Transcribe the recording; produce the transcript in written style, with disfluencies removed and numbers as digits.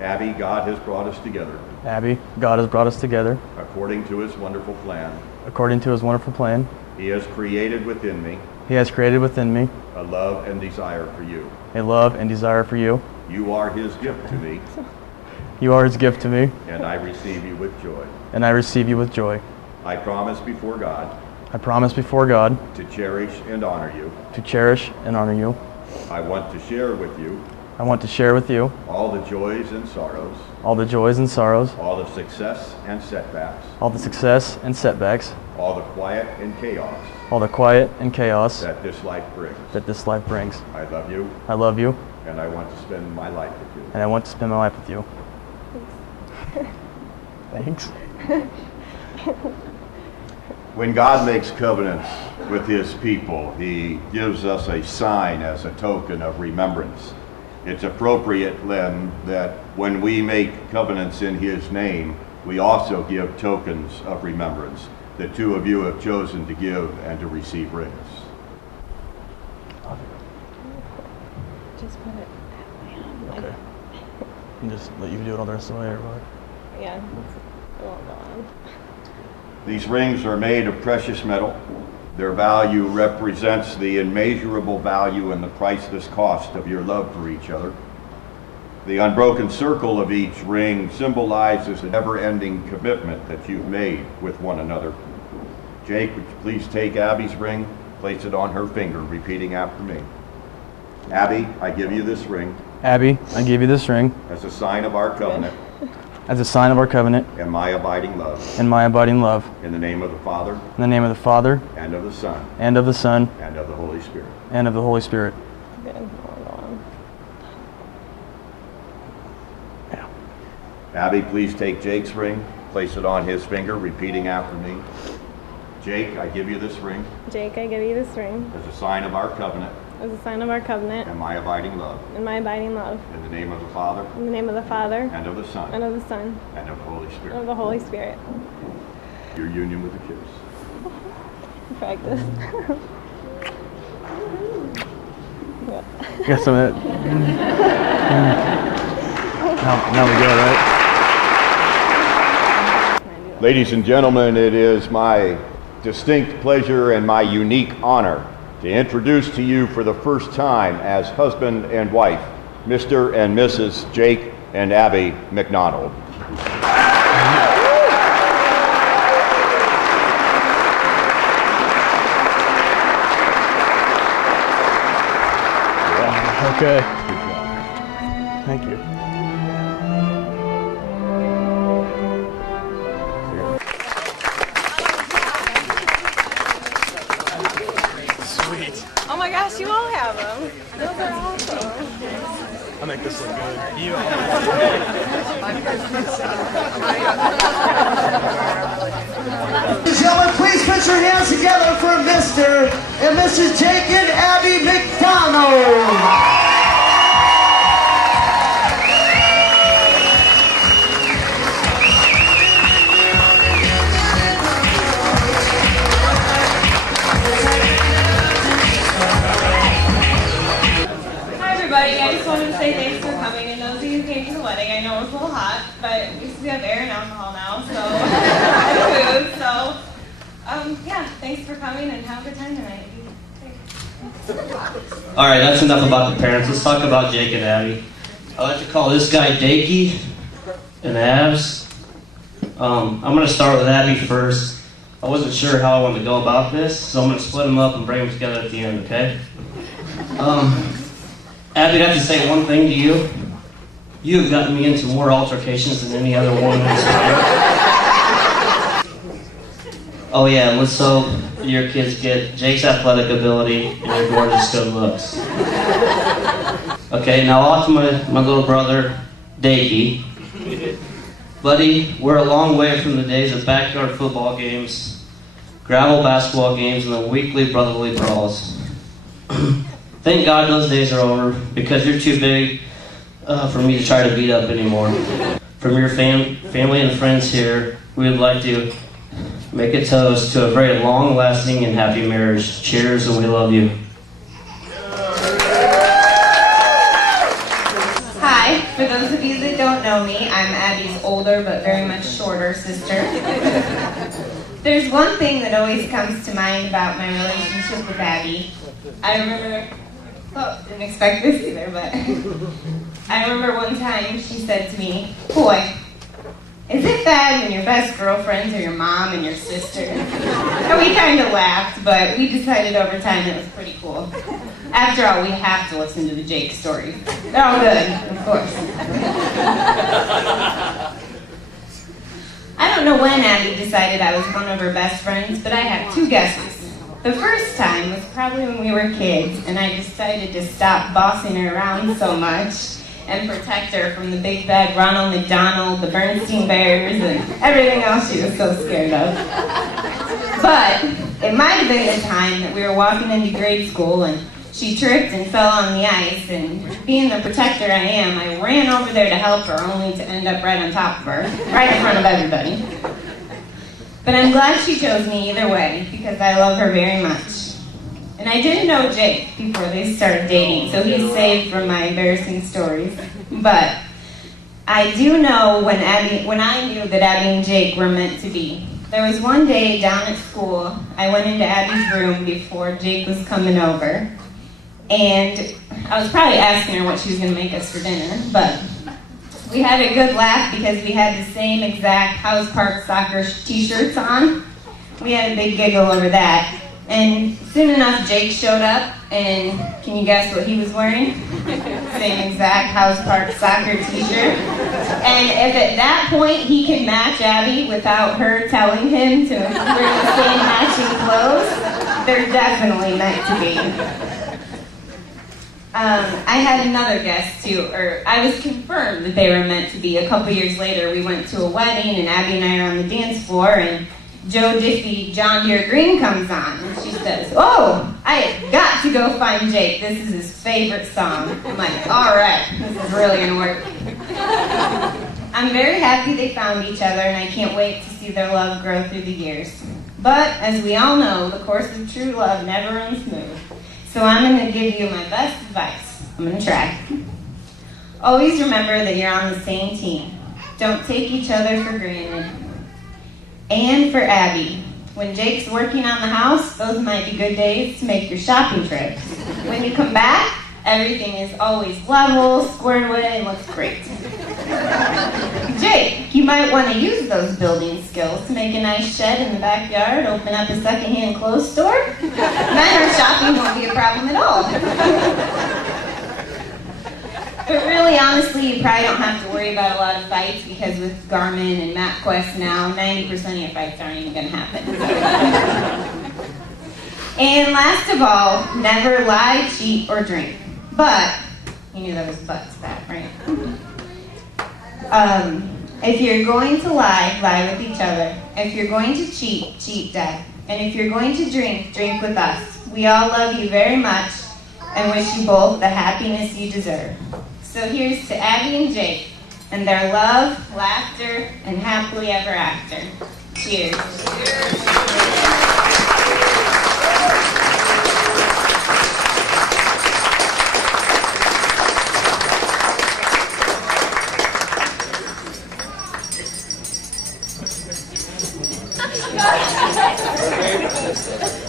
Abby, God has brought us together Abby, God has brought us together according to his wonderful plan. according to his wonderful plan. He has created within me He has created within me a love and desire for you. a love and desire for you. You are his gift to me, You are his gift to me, and I receive you with joy. and I receive you with joy. I promise before God I promise before God to cherish and honor you. to cherish and honor you. I want to share with you I want to share with you all the joys and sorrows, all the joys and sorrows, all the success and setbacks, all the success and setbacks, all the quiet and chaos all the quiet and chaos that this life brings. that this life brings. I love you, I love you, and I want to spend my life with you. and I want to spend my life with you. Thanks. When God makes covenants with his people, he gives us a sign as a token of remembrance. It's appropriate then that when we make covenants in his name, we also give tokens of remembrance. The two of you have chosen to give and to receive rings. Just put it that way. Okay. And just let you do it all the rest of the way, or what? Yeah, it won't go on. These rings are made of precious metal. Their value represents the immeasurable value and the priceless cost of your love for each other. The unbroken circle of each ring symbolizes the never-ending commitment that you've made with one another. Jake, would you please take Abby's ring, place it on her finger, repeating after me. Abby, I give you this ring Abby, I give you this ring as a sign of our covenant as a sign of our covenant and my abiding love. and my abiding love. In the name of the Father, In the name of the Father, and of the Son, and of the Son, and of the Holy Spirit. and of the Holy Spirit. Good, it won't go on. Abby, please take Jake's ring, place it on his finger, repeating after me. Jake, I give you this ring Jake, I give you this ring as a sign of our covenant as a sign of our covenant and my abiding love. and my abiding love. In the name of the Father, In the name of the Father, and of the Son, and of the Son, and of the Holy and of Spirit. the Holy Spirit. Your union with a kiss. Practice. You got some of that? Now we go, right? Ladies and gentlemen, it is my distinct pleasure and my unique honor to introduce to you for the first time as husband and wife, Mr. and Mrs. Jake and Abby McDonald. Okay. Thank you. Sweet. Oh my gosh, you all have them. Those are awesome. I'll make this look good. You. Ladies and gentlemen, please put your hands together for Mr. and Mrs. Jake and Abby McDonald. Hi everybody, I just wanted to say thanks for coming, and those of you who came to the wedding, I know it was a little hot, but at least we have air and alcohol now, so, and food, so, yeah, thanks for coming and have a good time tonight. All right, that's enough about the parents. Let's talk about Jake and Abby. I like to call this guy Dakey and Abs. I'm going to start with Abby first. I wasn't sure how I wanted to go about this, so I'm going to split them up and bring them together at the end, okay? Abby, I have to say one thing to you. You have gotten me into more altercations than any other woman in this life. Oh yeah, and let's hope your kids get Jake's athletic ability and your gorgeous good looks. Okay, now off to my little brother, Dakey. Buddy, we're a long way from the days of backyard football games, gravel basketball games, and the weekly brotherly brawls. Thank God those days are over, because you're too big for me to try to beat up anymore. From your family and friends here, we would like to make a toast to a very long-lasting and happy marriage. Cheers, and we love you. Hi, for those of of you that don't know me, I'm Abby's older but very much shorter sister. There's one thing that always comes to mind about my relationship with Abby. I remember, didn't expect this either, but I remember one time she said to me, "Boy, is it bad when your best girlfriends are your mom and your sister?" And we kind of laughed, but we decided over time it was pretty cool. After all, we have to listen to the Jake stories. They're all good, of course. I don't know when Abby decided I was one of her best friends, but I have two guesses. The first time was probably when we were kids, and I decided to stop bossing her around so much and protect her from the big bad Ronald McDonald, the Bernstein Bears, and everything else she was so scared of. But it might have been the time that we were walking into grade school and she tripped and fell on the ice, and being the protector I am, I ran over there to help her, only to end up right on top of her, right in front of everybody. But I'm glad she chose me either way, because I love her very much. And I didn't know Jake before they started dating, so he's saved from my embarrassing stories. But I do know when I knew that Abby and Jake were meant to be. There was one day down at school, I went into Abby's room before Jake was coming over, and I was probably asking her what she was going to make us for dinner, but we had a good laugh because we had the same exact House Park soccer t-shirts on. We had a big giggle over that. And soon enough, Jake showed up, and can you guess what he was wearing? Same exact House Park soccer t-shirt. And if at that point he could match Abby without her telling him to wear the same matching clothes, they're definitely meant to be. I had another guess too, or I was confirmed that they were meant to be. A couple years later, we went to a wedding, and Abby and I are on the dance floor, and Joe Diffie, John Deere Green comes on, and she says, "Oh, I have got to go find Jake. This is his favorite song." I'm like, all right, this is really gonna work. I'm very happy they found each other, and I can't wait to see their love grow through the years. But as we all know, the course of true love never runs smooth. So I'm going to give you my best advice. I'm going to try. Always remember that you're on the same team. Don't take each other for granted. And for Abby, when Jake's working on the house, those might be good days to make your shopping trip. When you come back, everything is always level, squared away, and looks great. Jake, you might want to use those building skills to make a nice shed in the backyard, open up a secondhand clothes store. Then our shopping won't be a problem at all. But really, honestly, you probably don't have to worry about a lot of fights, because with Garmin and MapQuest now, 90% of your fights aren't even going to happen. And last of all, never lie, cheat, or drink. But, you knew there was but to that, right? If you're going to lie, lie with each other. If you're going to cheat, cheat death. And if you're going to drink, drink with us. We all love you very much and wish you both the happiness you deserve. So here's to Abby and Jake and their love, laughter, and happily ever after. Cheers. Cheers.